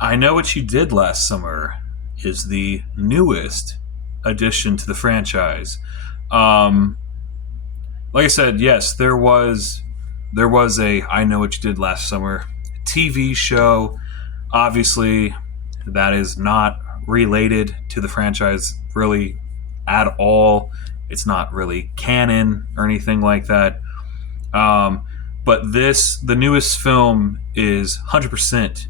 I Know What You Did Last Summer is the newest addition to the franchise. Um, like I said, yes, there was a I Know What You Did Last Summer TV show. Obviously, that is not related to the franchise really at all. It's not really canon or anything like that. Um, but the newest film is 100%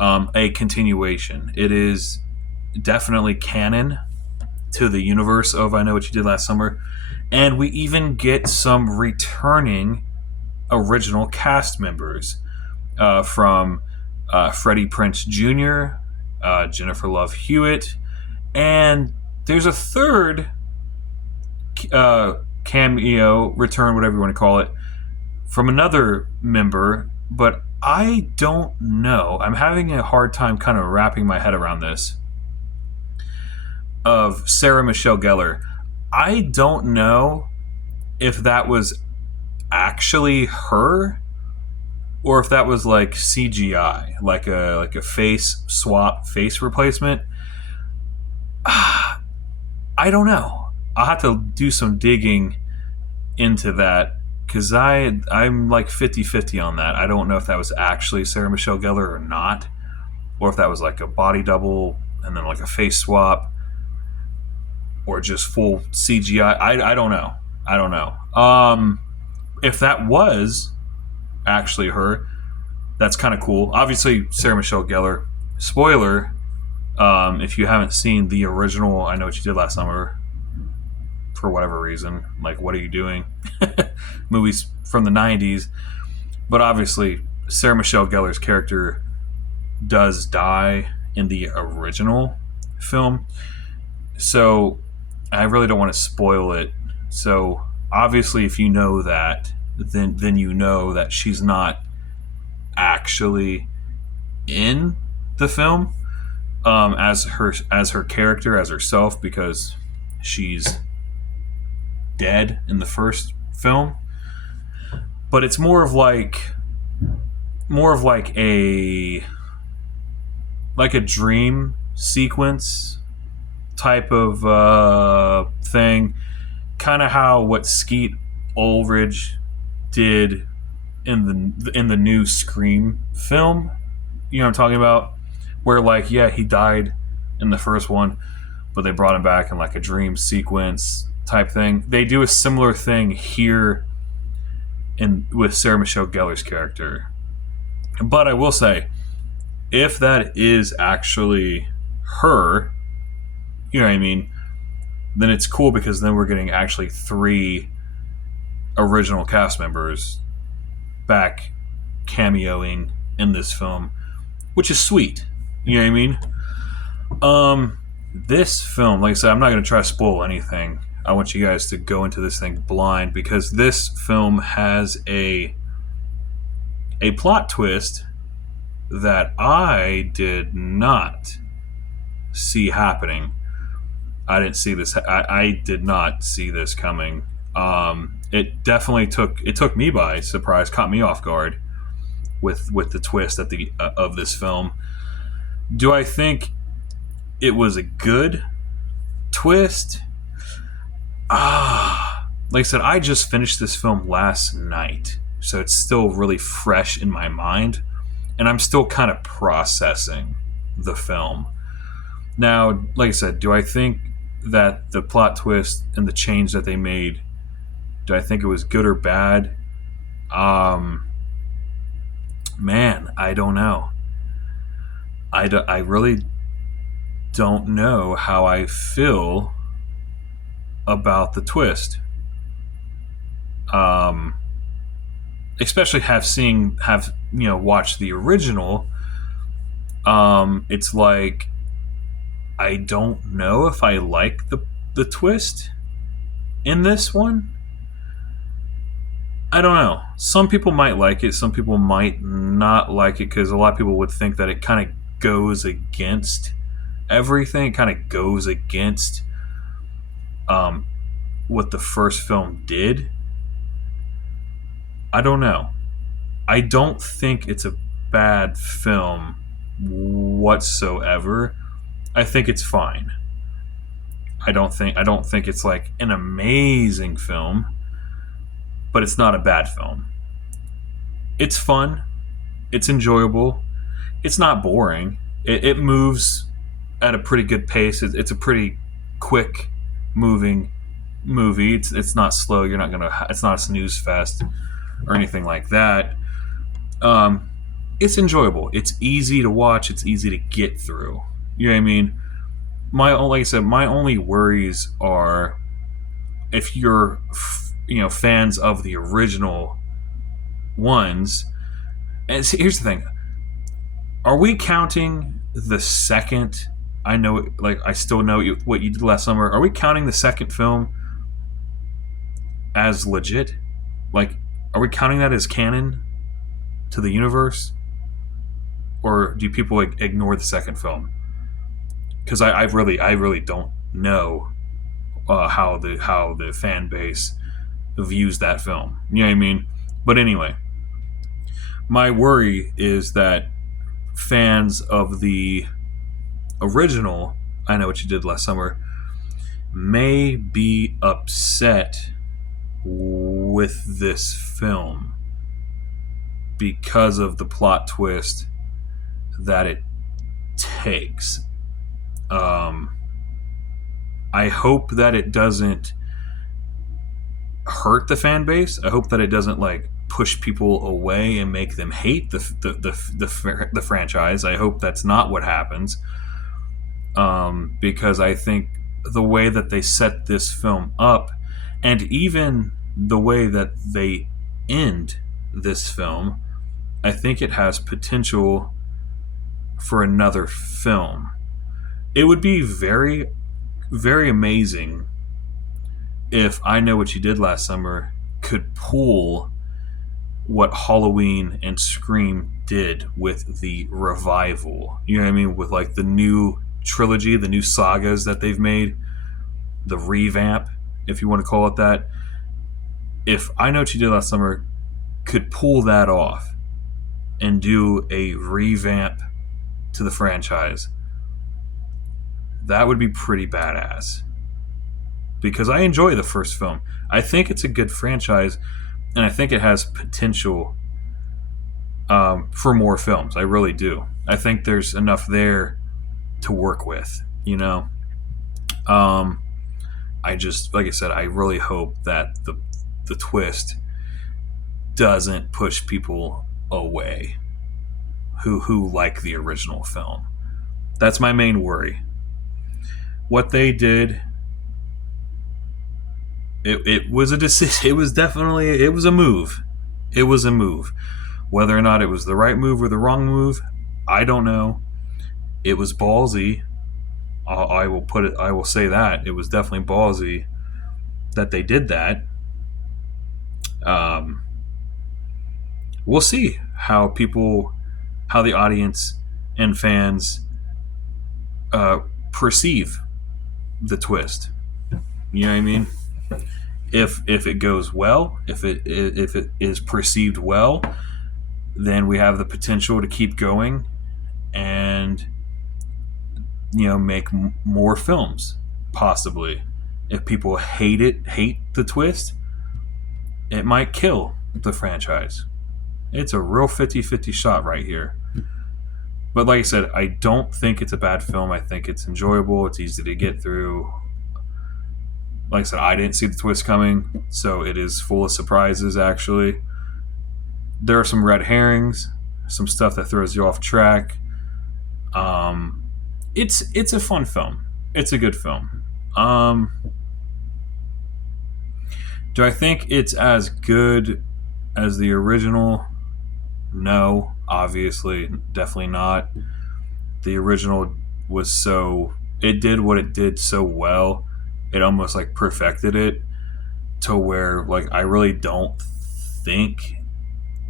a continuation. It is definitely canon to the universe of I Know What You Did Last Summer. And we even get some returning original cast members from Freddie Prince Jr., Jennifer Love Hewitt, and there's a third cameo return, whatever you want to call it, from another member, but I don't know. I'm having a hard time kind of wrapping my head around this. Of Sarah Michelle Gellar. I don't know if that was actually her or if that was like CGI, like a face swap, face replacement. I don't know. I'll have to do some digging into that because I'm like 50-50 on that. I don't know if that was actually Sarah Michelle Gellar or not, or if that was like a body double and then like a face swap, or just full CGI. I don't know. I don't know. If that was actually her, that's kind of cool. Obviously, Sarah Michelle Gellar. Spoiler: if you haven't seen the original, I Know What You Did Last Summer, for whatever reason, like what are you doing? Movies from the '90s, but obviously Sarah Michelle Gellar's character does die in the original film, so I really don't want to spoil it. So obviously, if you know that, then you know that she's not actually in the film as her character, as herself, because she's dead in the first film. But it's more of like a dream sequence type of thing, kind of how what Skeet Ulrich did in the new Scream film. You know what I'm talking about? Where like, yeah, he died in the first one, but they brought him back in like a dream sequence type thing. They do a similar thing here in with Sarah Michelle Gellar's character. But I will say, if that is actually her, you know what I mean, then it's cool because then we're getting actually three original cast members back cameoing in this film, which is sweet. You know what I mean? This film, like I said, I'm not going to try to spoil anything. I want you guys to go into this thing blind because this film has a plot twist that I did not see happening. I didn't see this. I did not see this coming. It definitely took me by surprise, caught me off guard with the twist at the of this film. Do I think it was a good twist? Like I said, I just finished this film last night, so it's still really fresh in my mind, and I'm still kind of processing the film. Now, like I said, do I think that the plot twist and the change that they made, do I think it was good or bad? Um, Man, I don't know. I really don't know how I feel about the twist. Um, Especially have watched the original. It's like I don't know if I like the twist in this one. I don't know. Some people might like it. Some people might not like it because a lot of people would think that it kind of goes against everything. It kind of goes against um, what the first film did. I don't know. I don't think it's a bad film whatsoever. I think it's fine. I don't think it's like an amazing film, but it's not a bad film. It's fun. It's enjoyable. It's not boring. It moves at a pretty good pace. It's a pretty quick moving movie. It's not slow. You're not gonna. It's not a snooze fest or anything like that. Um, it's enjoyable. It's easy to watch. It's easy to get through. You know what I mean? Like I said, my only worries are if you're fans of the original ones. And see, here's the thing: are we counting the second? I know, like I still know what you did last summer. Are we counting the second film as legit? Like, are we counting that as canon to the universe, or do people ignore the second film? Because I really don't know how the fan base views that film. You know what I mean? But anyway, my worry is that fans of the original I Know What You Did Last Summer may be upset with this film because of the plot twist that it takes. I hope that it doesn't hurt the fan base. I hope that it doesn't like push people away and make them hate the franchise. I hope that's not what happens, because I think the way that they set this film up, and even the way that they end this film, I think it has potential for another film. It would be very, very amazing if I Know What You Did Last Summer could pull what Halloween and Scream did with the revival. You know what I mean? With like the new trilogy, the new sagas that they've made, the revamp, if you want to call it that. If I Know What You Did Last Summer could pull that off and do a revamp to the franchise, that would be pretty badass. Because I enjoy the first film. I think it's a good franchise, and I think it has potential for more films. I really do. I think there's enough there to work with, you know? I just, like I said, I really hope that the twist doesn't push people away who like the original film. That's my main worry. What they did, it was a decision. It was a move. It was a move. Whether or not it was the right move or the wrong move, I don't know. It was ballsy. I will say that it was definitely ballsy that they did that. We'll see how the audience and fans perceive the twist. You know what I mean? If it goes well, if it is perceived well, then we have the potential to keep going and make more films, possibly. If people hate the twist, it might kill the franchise. It's a real 50-50 shot right here. But like I said, I don't think it's a bad film. I think it's enjoyable. It's easy to get through. Like I said, I didn't see the twist coming, so it is full of surprises, actually. There are some red herrings, some stuff that throws you off track. It's a fun film. It's a good film. Do I think it's as good as the original? No, obviously, definitely not. The original it did what it did so well. It almost like perfected it to where like I really don't think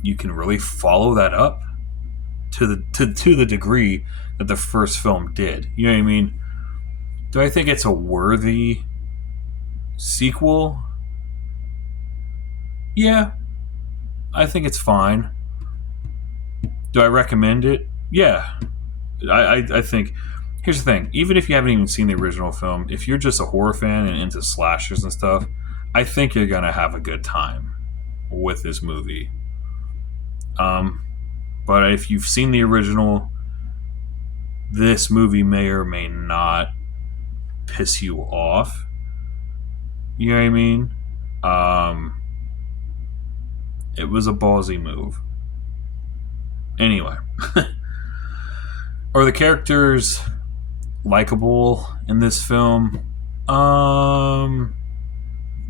you can really follow that up to the degree that the first film did. You know what I mean? Do I think it's a worthy sequel? Yeah, I think it's fine. Do I recommend it? Yeah, I think here's the thing. Even if you haven't even seen the original film, if you're just a horror fan and into slashers and stuff, I think you're gonna have a good time with this movie. Um, but if you've seen the original, this movie may or may not piss you off. You know what I mean? Um, it was a ballsy move. Anyway, are the characters likable in this film? Um,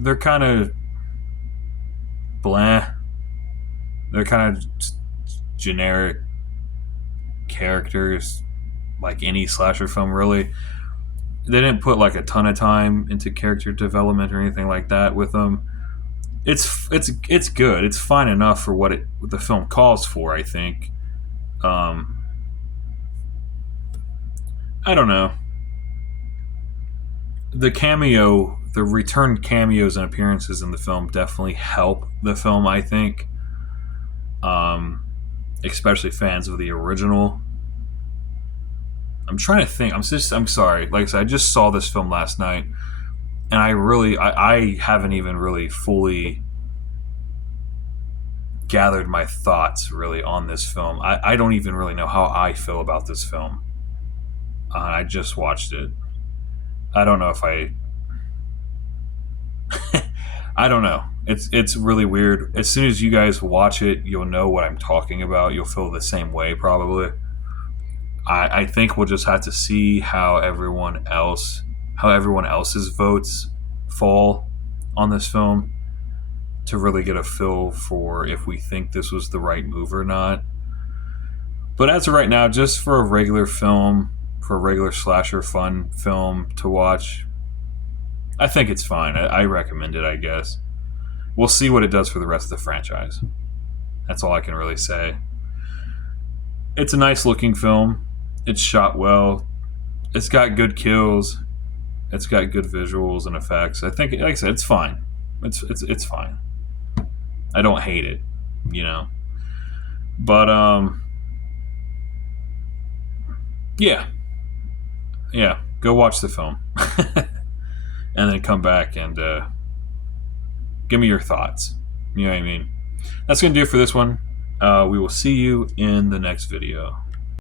they're kind of blah. They're kind of generic characters, like any slasher film, really. They didn't put like a ton of time into character development or anything like that with them. It's good. It's fine enough for what the film calls for. I think. Um, I don't know. The return cameos and appearances in the film definitely help the film. I think, um, especially fans of the original. I'm trying to think. I'm sorry. Like I said, I just saw this film last night, and I haven't even really fully gathered my thoughts really on this film. I don't even really know how I feel about this film. I just watched it. I don't know if I. I don't know. It's really weird. As soon as you guys watch it, you'll know what I'm talking about. You'll feel the same way probably. I think we'll just have to see how everyone else's votes fall on this film to really get a feel for if we think this was the right move or not. But as of right now, just for a regular film, for a regular slasher fun film to watch, I think it's fine. I recommend it, I guess. We'll see what it does for the rest of the franchise. That's all I can really say. It's a nice looking film. It's shot well. It's got good kills. It's got good visuals and effects. I think, like I said, it's fine. It's fine. I don't hate it, you know. But yeah, yeah. Go watch the film, and then come back and give me your thoughts. You know what I mean? That's gonna do it for this one. We will see you in the next video.